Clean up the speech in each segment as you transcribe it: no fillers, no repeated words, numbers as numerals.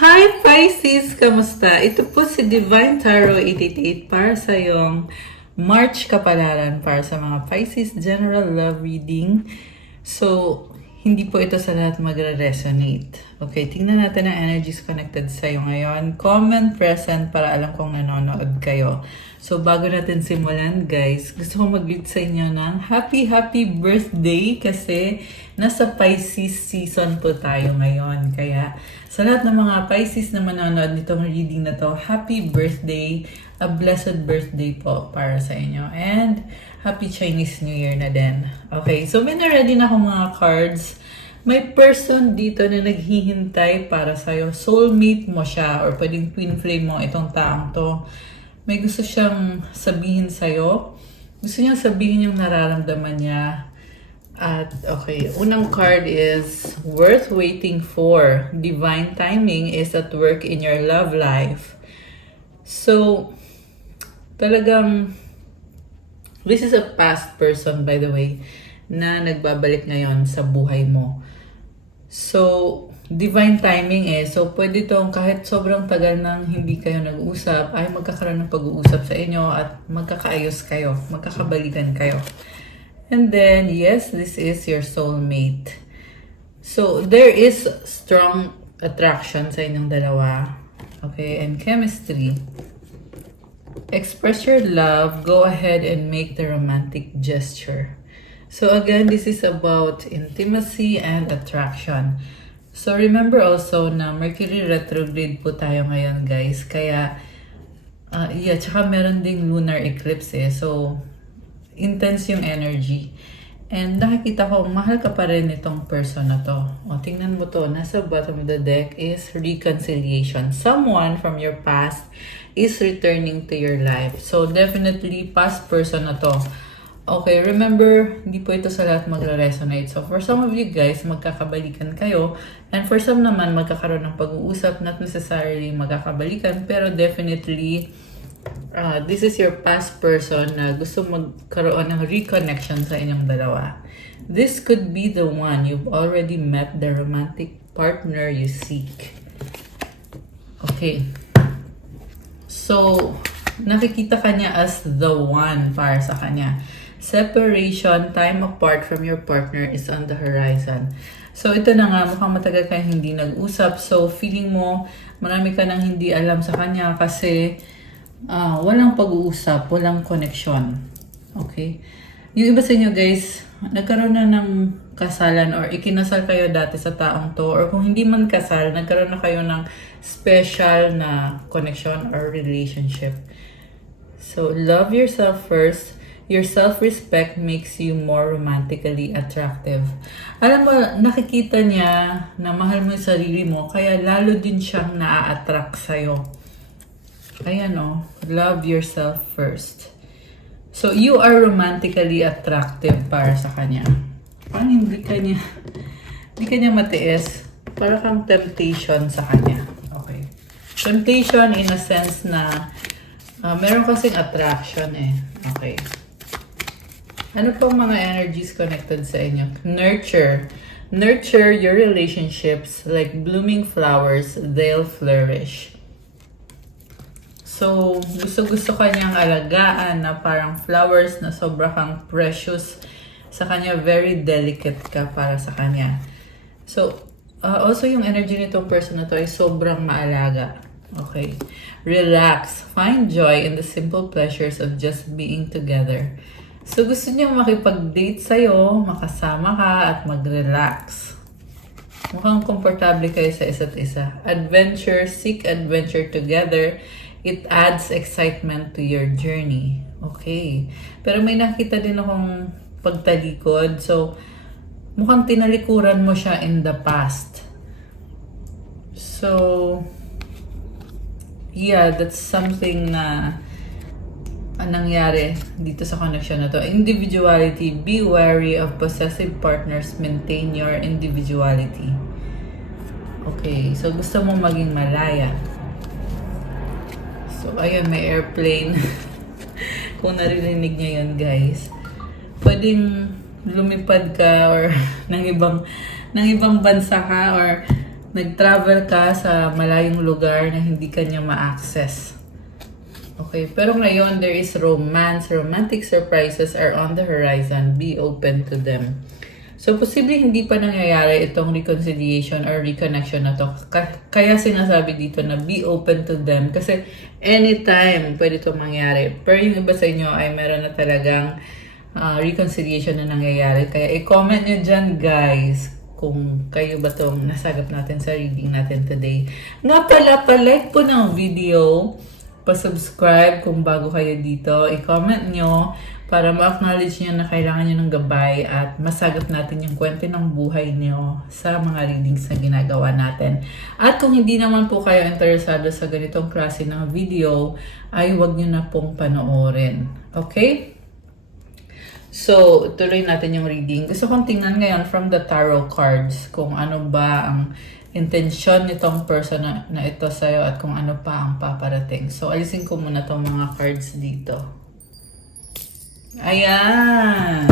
Hi Pisces! Kamusta? Ito po si Divine Tarot 888 para sa yung March kapalaran para sa mga Pisces General Love Reading. So, hindi po ito sa lahat magre-resonate. Okay, tingnan natin ang energies connected sa iyo ngayon. Comment present para alam kong nanonood kayo. So, bago natin simulan, guys, gusto ko mag-greet sa inyo ng happy birthday kasi nasa Pisces season po tayo ngayon. Kaya, sa lahat ng mga Pisces na manonood nitong reading na to, happy birthday, a blessed birthday po para sa inyo. And, happy Chinese New Year na din. Okay, so may na-ready na akong mga cards. May person dito na naghihintay para sa'yo. Soulmate mo siya or pwedeng twin flame mo itong taong to. May gusto siyang sabihin sa'yo. Gusto niyang sabihin yung nararamdaman niya. At okay, unang card is worth waiting for. Divine timing is at work in your love life. So, talagang this is a past person, by the way, na nagbabalik ngayon sa buhay mo. So, divine timing so pwede itong kahit sobrang tagal nang hindi kayo nag-uusap, ay magkakaroon ng pag-uusap sa inyo at magkakaayos kayo, magkakabalikan kayo. And then, yes, this is your soulmate. So, there is strong attraction sa inyong dalawa. Okay, and chemistry. Express your love. Go ahead and make the romantic gesture. So again, this is about intimacy and attraction. So remember also na Mercury retrograde po tayo ngayon, guys. Kaya, tsaka meron ding lunar eclipse So, intense yung energy. And nakikita ko, mahal ka pa rin itong person na to. O, tingnan mo to. Nasa bottom of the deck is reconciliation. Someone from your past is returning to your life. So, definitely, past person na to. Okay, remember, hindi po ito sa lahat magre-resonate. So, for some of you guys, magkakabalikan kayo. And for some naman, magkakaroon ng pag-uusap. Not necessarily magkakabalikan, pero definitely, this is your past person na gusto magkaroon ng reconnection sa inyong dalawa. This could be the one. You've already met the romantic partner you seek. Okay. So, nakikita ka niya as the one para sa kanya. Separation, time apart from your partner is on the horizon. So, ito na nga, mukhang matagal kayo hindi nag-usap. So, feeling mo, marami ka nang hindi alam sa kanya kasi walang pag-uusap, walang connection. Okay? Yung iba sa inyo, guys, nagkaroon na ng kasalan or ikinasal kayo dati sa taong to, or kung hindi man kasal, nagkaroon na kayo ng special na connection or relationship. So, love yourself first. Your self-respect makes you more romantically attractive. Alam mo, nakikita niya na mahal mo yung sarili mo, kaya lalo din siyang na-attract sa'yo. Ayan love yourself first. So, you are romantically attractive para sa kanya. Parang hindi ka niya matiis. Para kang temptation sa kanya. Okay. Temptation in a sense na meron kasing attraction Okay. Ano pong mga energies connected sa inyo? Nurture. Nurture your relationships like blooming flowers, they'll flourish. So, gusto ka niyang alagaan na parang flowers na sobra kang precious sa kanya. Very delicate ka para sa kanya. So, also yung energy nitong person na to ay sobrang maalaga. Okay. Relax. Find joy in the simple pleasures of just being together. So, gusto niya makipag-date sa'yo, makasama ka, at mag-relax. Mukhang komportable kayo sa isa't isa. Adventure, seek adventure together. It adds excitement to your journey. Okay. Pero may nakita din akong pagtalikod. So, mukhang tinalikuran mo siya in the past. So, yeah, that's something na nangyari dito sa connection na to. Individuality. Be wary of possessive partners. Maintain your individuality. Okay. So, gusto mo maging malaya. So, ayun, may airplane. Kung naririnig niya yun, guys. Pwedeng lumipad ka or ng ibang bansa ka or nag-travel ka sa malayong lugar na hindi kanya ma-access. Okay, pero ngayon there is romance, romantic surprises are on the horizon. Be open to them. So, posible hindi pa nangyayari itong reconciliation or reconnection na to. Kaya sinasabi dito na be open to them. Kasi anytime pwede itong mangyari. Pero yung iba sa inyo ay meron na talagang reconciliation na nangyayari. Kaya i-comment nyo dyan, guys, kung kayo ba itong nasagap natin sa reading natin today. Nga pala, pa-like po ng video, pa-subscribe kung bago kayo dito, i-comment nyo para ma-acknowledge nyo na kailangan nyo ng gabay at masagap natin yung kwento ng buhay nyo sa mga readings na ginagawa natin. At kung hindi naman po kayo interesado sa ganitong klase ng video, ay huwag nyo na pong panoorin. Okay? So, tuloy natin yung reading. Gusto kong tingnan ngayon from the tarot cards kung ano ba ang intensyon nitong person na ito sa'yo at kung ano pa ang paparating. So, alisin ko muna tong mga cards dito. Ayan!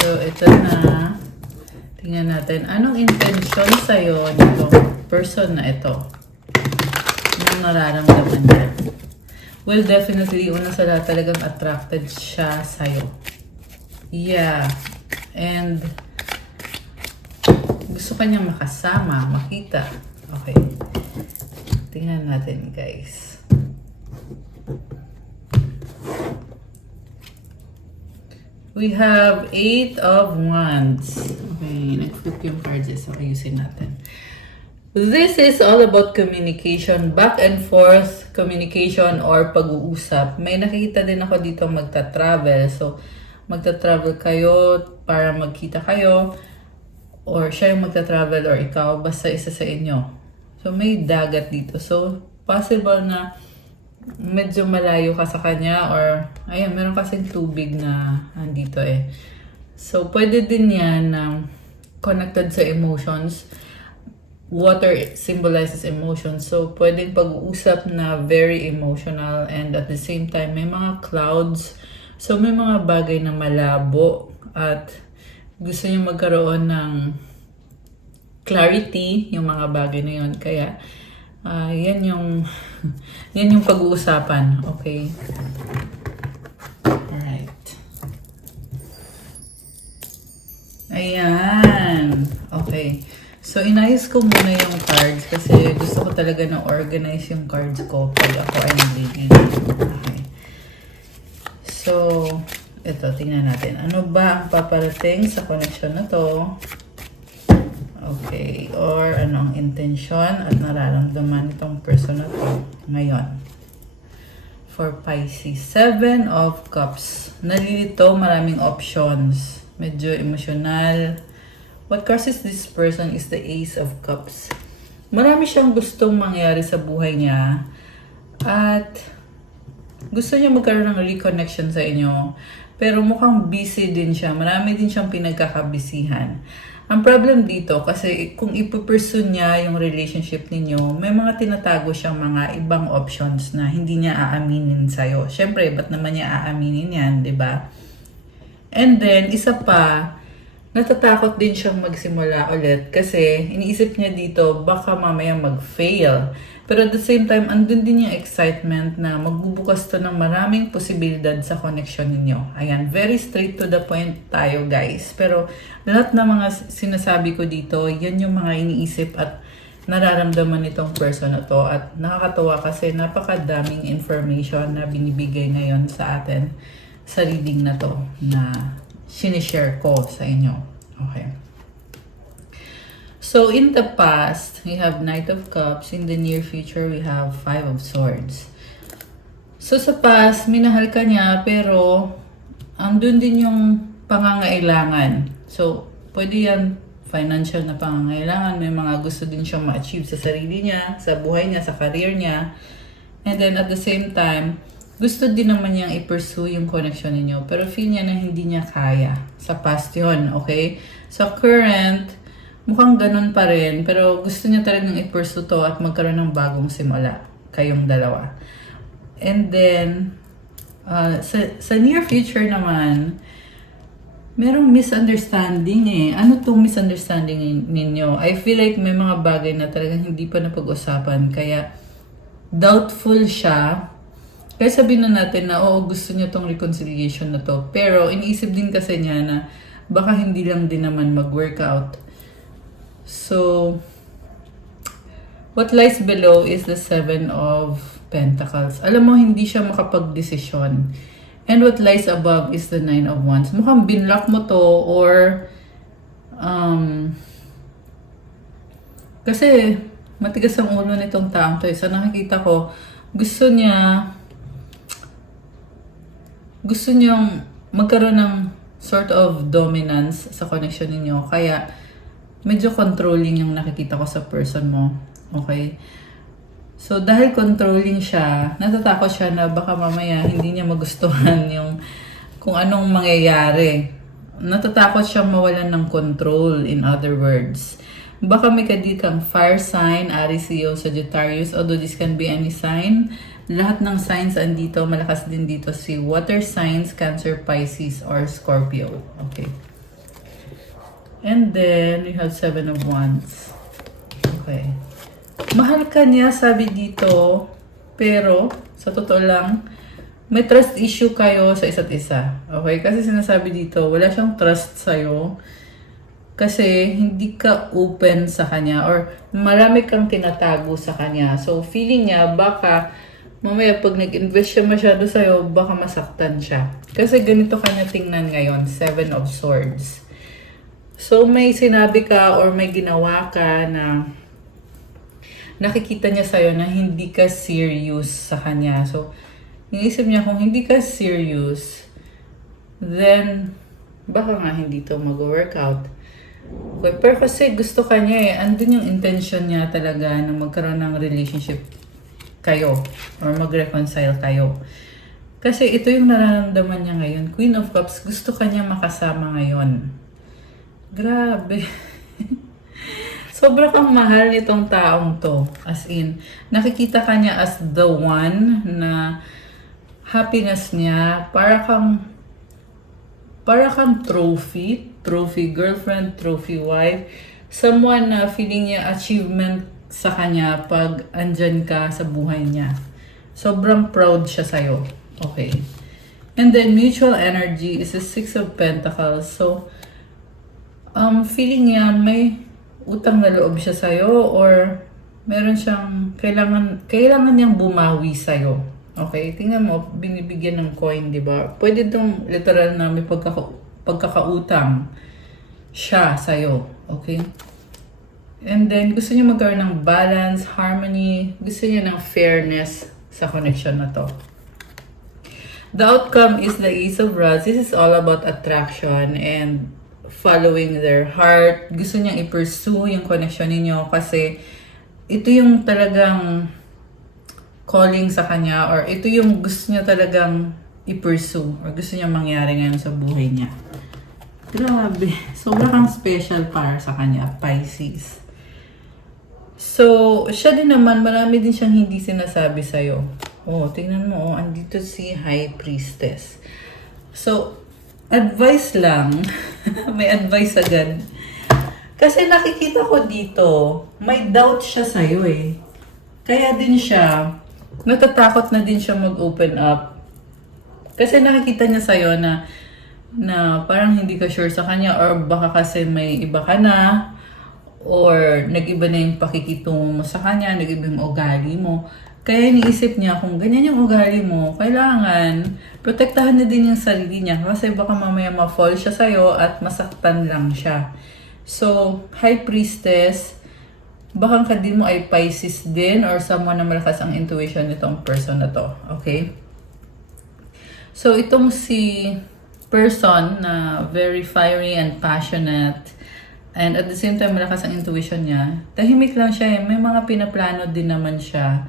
So, ito na. Tingnan natin. Anong intensyon sa'yo nitong person na ito? Anong nararamdaman niya? Well, definitely, una sa lahat talagang attracted siya sa'yo. Yeah. And gusto kanyang makasama, makita. Okay. Tingnan natin, guys. We have 8 of Wands. Okay, nag-flip yung cards. So, ayusin natin. This is all about communication, back and forth communication or pag-uusap. May nakikita din ako dito magta-travel. So, magta-travel kayo para magkita kayo or siya yung magta-travel or ikaw, basta isa sa inyo. So, may dagat dito. So, possible na medyo malayo ka sa kanya or, ayun, meron kasing tubig na andito eh. So, pwede din yan connected sa emotions. Water symbolizes emotion. So, pwedeng pag-uusap na very emotional and at the same time, may mga clouds. So, may mga bagay na malabo at gusto niyo magkaroon ng clarity yung mga bagay na yun. Kaya, yan yung yan yung pag-uusapan. Okay? Alright. Ayan. Okay. So, inayos ko muna yung cards kasi gusto ko talaga na organize yung cards ko pag ako ay nag-reading. Okay. So, ito, tingnan natin. Ano ba ang paparating sa connection na to? Okay. Or anong intention at nararamdaman itong person na to ngayon? For Pisces, 7 of Cups. Nalilito, maraming options. Medyo emotional. What causes this person is the Ace of Cups. Marami siyang gustong mangyari sa buhay niya at gusto niya magkaroon ng reconnection sa inyo. Pero mukhang busy din siya. Marami din siyang pinagkakabisihan. Ang problem dito, kasi kung ipupursue niya yung relationship ninyo, may mga tinatago siyang mga ibang options na hindi niya aaminin sa'yo. Siyempre, ba't naman niya aaminin yan, di ba? And then, isa pa, natatakot din siyang magsimula ulit kasi iniisip niya dito baka mamaya mag-fail. Pero at the same time, andun din yung excitement na magbubukas to ng maraming posibilidad sa connection ninyo. Ayan, very straight to the point tayo, guys. Pero lahat ng mga sinasabi ko dito, yan yung mga iniisip at nararamdaman nitong person na to. At nakakatawa kasi napakadaming information na binibigay ngayon sa atin sa reading na to na sinishare ko sa inyo. Okay. So, in the past, we have Knight of Cups. In the near future, we have Five of Swords. So, sa past, minahal ka niya, pero andun din yung pangangailangan. So, pwede yan financial na pangangailangan. May mga gusto din siyang ma-achieve sa sarili niya, sa buhay niya, sa career niya. And then, at the same time, gusto din naman niyang i-pursue yung connection ninyo. Pero feel niya na hindi niya kaya. Sa past yun, okay? Sa current, mukhang ganun pa rin, pero gusto niya talagang i-pursue to at magkaroon ng bagong simula, kayong dalawa. And then, sa near future naman, merong misunderstanding eh. Ano tong misunderstanding ninyo? I feel like may mga bagay na talagang hindi pa napag-usapan. Kaya doubtful siya. Kaya sabihin na natin na oo, gusto niya tong reconciliation na to. Pero iniisip din kasi niya na baka hindi lang din naman mag-workout. So, what lies below is the Seven of Pentacles. Alam mo, hindi siya makapag-desisyon. And what lies above is the Nine of Wands. Mukhang binlock mo to or kasi matigas ang ulo nitong taong to. Sa nakikita ko, gusto niyang magkaroon ng sort of dominance sa connection ninyo. Kaya, medyo controlling yung nakikita ko sa person mo. Okay? So, dahil controlling siya, natatakot siya na baka mamaya hindi niya magustuhan yung kung anong mangyayari. Natatakot siyang mawalan ng control, in other words. Baka may kadikang fire sign, Aries, Leo, Sagittarius, although this can be any sign. Lahat ng signs andito, malakas din dito si water signs, Cancer, Pisces, or Scorpio. Okay. And then, we have Seven of Wands. Okay. Mahal ka niya, sabi dito, pero, sa totoo lang, may trust issue kayo sa isa't isa. Okay? Kasi sinasabi dito, wala siyang trust sa'yo. Kasi hindi ka open sa kanya or marami kang tinatago sa kanya. So, feeling niya, baka mamaya pag nag-invest siya masyado sa'yo, baka masaktan siya. Kasi ganito kanya tingnan ngayon, Seven of Swords. So, may sinabi ka or may ginawa ka na nakikita niya sa'yo na hindi ka serious sa kanya. So, iniisip niya kung hindi ka serious, then, baka nga hindi to mag-workout. Okay, pero kasi gusto ka niya eh. Andun yung intention niya talaga na magkaroon ng relationship kayo or mag-reconcile kayo. Kasi ito yung nararamdaman niya ngayon. Queen of Cups, gusto ka niya makasama ngayon. Grabe. Sobra kang mahal nitong taong to. As in, nakikita ka niya as the one na happiness niya. Para kang trophy girlfriend, trophy wife, someone na feeling niya achievement sa kanya pag andyan ka sa buhay niya. Sobrang proud siya sa'yo. Okay. And then, mutual energy is the Six of Pentacles. So, feeling niya may utang na loob siya sa'yo or meron siyang kailangan niyang bumawi sa'yo. Okay, tingnan mo, binibigyan ng coin, di ba? Pwede itong literal na may pagkakautang siya sa'yo. Okay? And then, gusto niya magkaroon ng balance, harmony, gusto niya ng fairness sa connection na to. The outcome is the Ace of Rods. This is all about attraction and following their heart. Gusto niyang i-pursue yung connection ninyo kasi ito yung talagang calling sa kanya or ito yung gusto niya talagang i-pursue or gusto niya mangyari ngayon sa buhay niya. Grabe. Sobrang kang special para sa kanya, Pisces. So, siya din naman, marami din siyang hindi sinasabi sa'yo. Oh, tingnan mo, andito si High Priestess. So, advice lang. May advice agad. Kasi nakikita ko dito, may doubt siya sa'yo eh. Kaya din siya, natatakot na din siya mag-open up. Kasi nakikita niya sa'yo na parang hindi ka sure sa kanya or baka kasi may iba ka na or nag-iba na yung pakikitungo mo sa kanya, nag-iba yung ugali mo. Kaya iniisip niya kung ganyan yung ugali mo, kailangan protektahan na din yung sarili niya kasi baka mamaya ma-fall siya sa'yo at masaktan lang siya. So, High Priestess, baka ka din mo ay Pisces din or someone na malakas ang intuition nitong person na to. Okay? So, itong si person na very fiery and passionate and at the same time malakas ang intuition niya, tahimik lang siya eh. May mga pinaplano din naman siya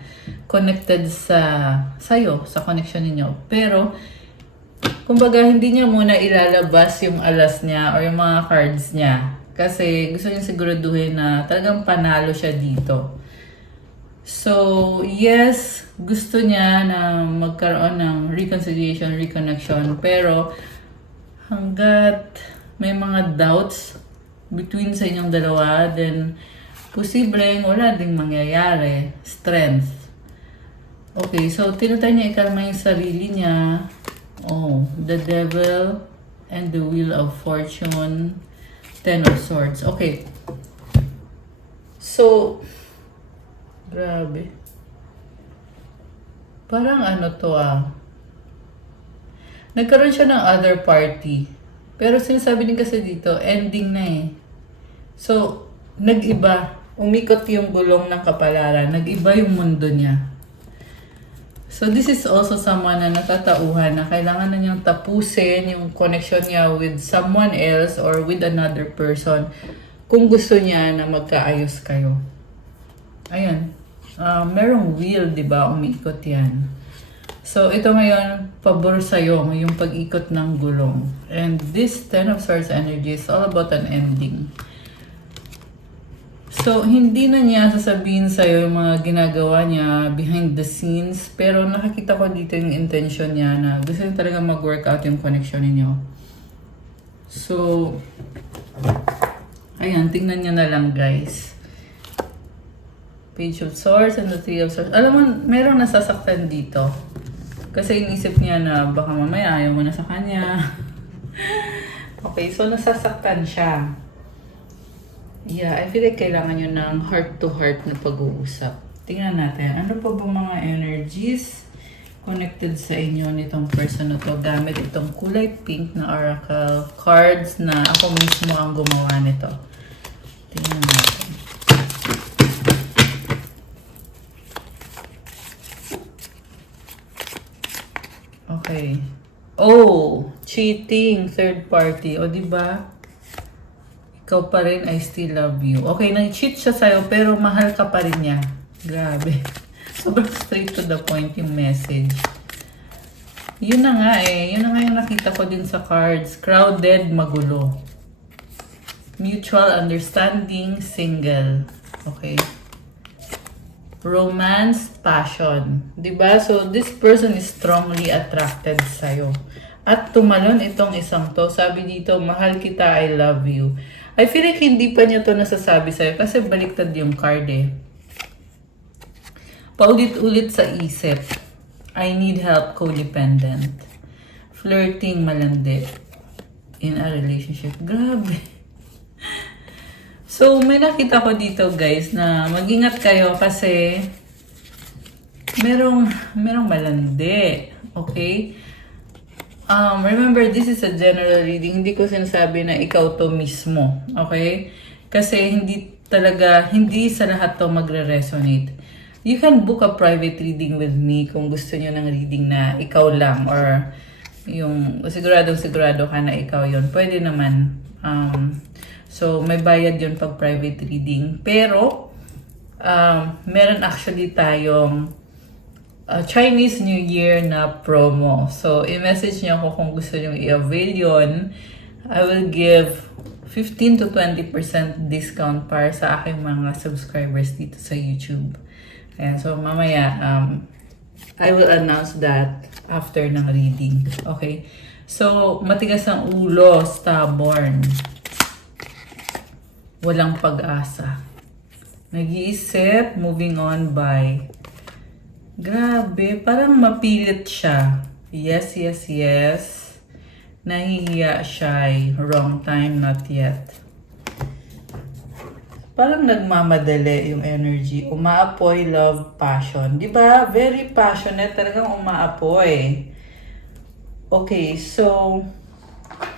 connected sa'yo, sa connection ninyo. Pero, kumbaga, hindi niya muna ilalabas yung alas niya or yung mga cards niya. Kasi gusto niya siguraduhin na talagang panalo siya dito. So, yes, gusto niya na magkaroon ng reconciliation, reconnection. Pero, hanggat may mga doubts between sa inyong dalawa, then posibleng wala ding mangyayari. Strength. Okay, so tinatry niya ikalma yung sarili niya. Oh, the devil and the wheel of fortune. 10 of swords. Okay. So, grabe. Parang ano to nagkaroon siya ng other party. Pero sinasabi din kasi dito, ending na eh. So, nag-iba. Umikot yung gulong ng kapalaran. Nag-iba yung mundo niya. So, this is also someone na natatauhan na kailangan na niyang tapusin yung connection niya with someone else or with another person kung gusto niya na magkaayos kayo. Ayan. Merong wheel, di ba? Umikot yan. So, ito ngayon, pabor sa'yo, yung pag-ikot ng gulong. And this 10 of Swords energy is all about an ending. So, hindi na niya sasabihin sa'yo yung mga ginagawa niya behind the scenes. Pero nakakita ko dito yung intention niya na gusto niya talaga mag-work out yung connection ninyo. So, ayan, tingnan niya na lang guys. Page of Swords and the Three of Swords. Alam mo, merong nasasaktan dito. Kasi inisip niya na baka mamaya ayaw mo na sa kanya. Okay, so nasasaktan siya. Yeah, I feel like kailangan nyo ng heart-to-heart na pag-uusap. Tingnan natin, ano pa ba mga energies connected sa inyo nitong person na to gamit itong kulay pink na oracle cards na ako mismo ang gumawa nito. Tingnan natin. Okay. Oh, cheating, third party. O, diba? Ikaw pa rin, I still love you. Okay, nag-cheat siya sa'yo, pero mahal ka pa rin niya. Grabe. Sobrang straight to the point yung message. Yun na nga eh. Yun na nga yung nakita ko din sa cards. Crowded, magulo. Mutual understanding, single. Okay. Romance, passion. Diba? So, this person is strongly attracted sa'yo. At tumalon itong isang to. Sabi dito, mahal kita, I love you. I feel like hindi pa niya to nasasabi sa'yo kasi baliktad yung card eh. Paulit-ulit sa isip. I need help, codependent. Flirting, malandi. In a relationship. Grabe. So, may nakita ko dito guys na mag-ingat kayo kasi merong malandi. Okay? Remember, this is a general reading. Hindi ko sinasabi na ikaw to mismo. Okay? Kasi hindi sa lahat to magre-resonate. You can book a private reading with me kung gusto nyo ng reading na ikaw lang or yung sigurado ka na ikaw yon. Pwede naman. So, may bayad yun pag private reading. Pero, meron actually tayong Chinese New Year na promo. So, i-message niyo ako kung gusto niyo i-avail yun. I will give 15 to 20% discount para sa aking mga subscribers dito sa YouTube. Ayan, so mamaya, I will announce that after ng reading. Okay? So, matigas ang ulo, stubborn. Walang pag-asa. Nag-iisip, moving on by. Grabe, parang mapilit siya. Yes, yes, yes. Nahihiya siya. Wrong time, not yet. Parang nagmamadali yung energy. Umaapoy, love, passion. Diba? Very passionate. Talagang umaapoy. Okay, so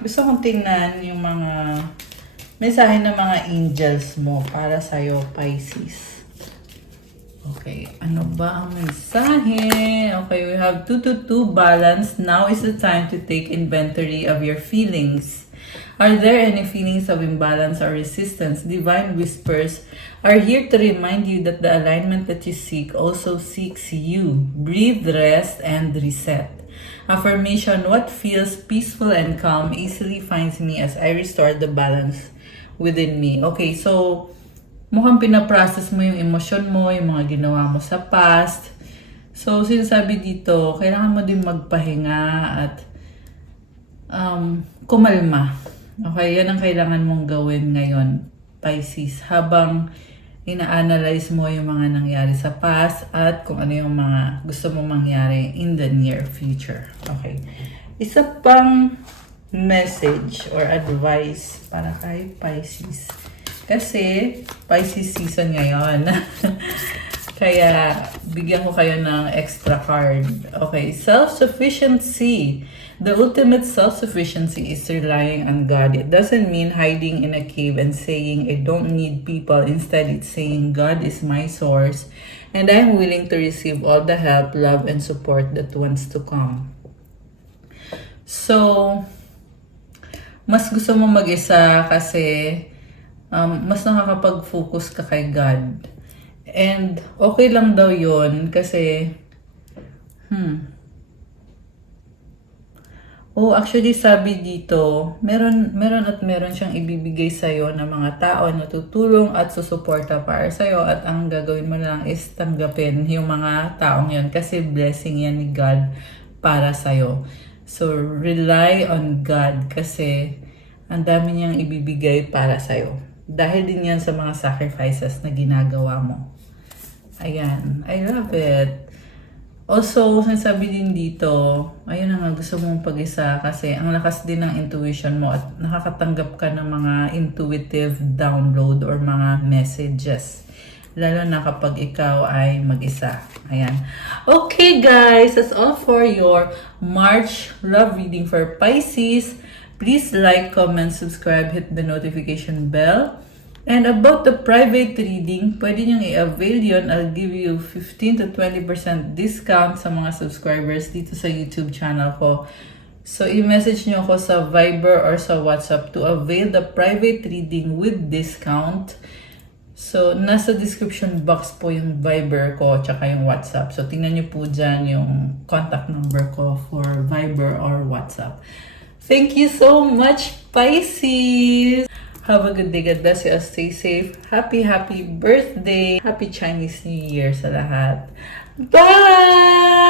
gusto kong tingnan yung mga mensahe ng mga angels mo para sa'yo, Pisces. Okay, ano ba ang mensahe? Okay, we have 2-2 balance. Now is the time to take inventory of your feelings. Are there any feelings of imbalance or resistance? Divine whispers are here to remind you that the alignment that you seek also seeks you. Breathe, rest, and reset. Affirmation, what feels peaceful and calm easily finds me as I restore the balance within me. Okay, so mukhang pinaprocess mo yung emosyon mo, yung mga ginawa mo sa past. So, sinasabi dito, kailangan mo din magpahinga at kumalma. Okay, yan ang kailangan mong gawin ngayon, Pisces, habang ina-analyze mo yung mga nangyari sa past at kung ano yung mga gusto mong mangyari in the near future. Okay. Isa pang message or advice para kay Pisces. Kasi Pisces season ngayon. Kaya bigyan ko kayo ng extra card. Okay, self-sufficiency. The ultimate self-sufficiency is relying on God. It doesn't mean hiding in a cave and saying, I don't need people. Instead, it's saying, God is my source and I'm willing to receive all the help, love, and support that wants to come. So, mas gusto mo mag-isa kasi mas nakakapag-focus ka kay God. And okay lang daw yun kasi actually sabi dito, meron siyang ibibigay sa'yo na mga tao na tutulong at susuporta para sa'yo at ang gagawin mo lang is tanggapin yung mga taong yun kasi blessing yan ni God para sa'yo. So, rely on God kasi ang dami niyang ibibigay para sa'yo. Dahil din yan sa mga sacrifices na ginagawa mo. Ayan, I love it. Also, sinasabi din dito, ayun na nga, gusto mong pag-isa kasi ang lakas din ng intuition mo at nakakatanggap ka ng mga intuitive download or mga messages. Lalo na kapag ikaw ay mag-isa. Ayan. Okay guys, that's all for your March love reading for Pisces. Please like, comment, subscribe, hit the notification bell. And about the private reading, pwede nyo i-avail yun. I'll give you 15 to 20% discount sa mga subscribers dito sa YouTube channel ko. So, i-message nyo ako sa Viber or sa WhatsApp to avail the private reading with discount. So, nasa description box po yung Viber ko tsaka yung WhatsApp. So, tingnan nyo po dyan yung contact number ko for Viber or WhatsApp. Thank you so much, Pisces! Have a good day. God bless you. Stay safe. Happy birthday. Happy Chinese New Year sa lahat. Bye!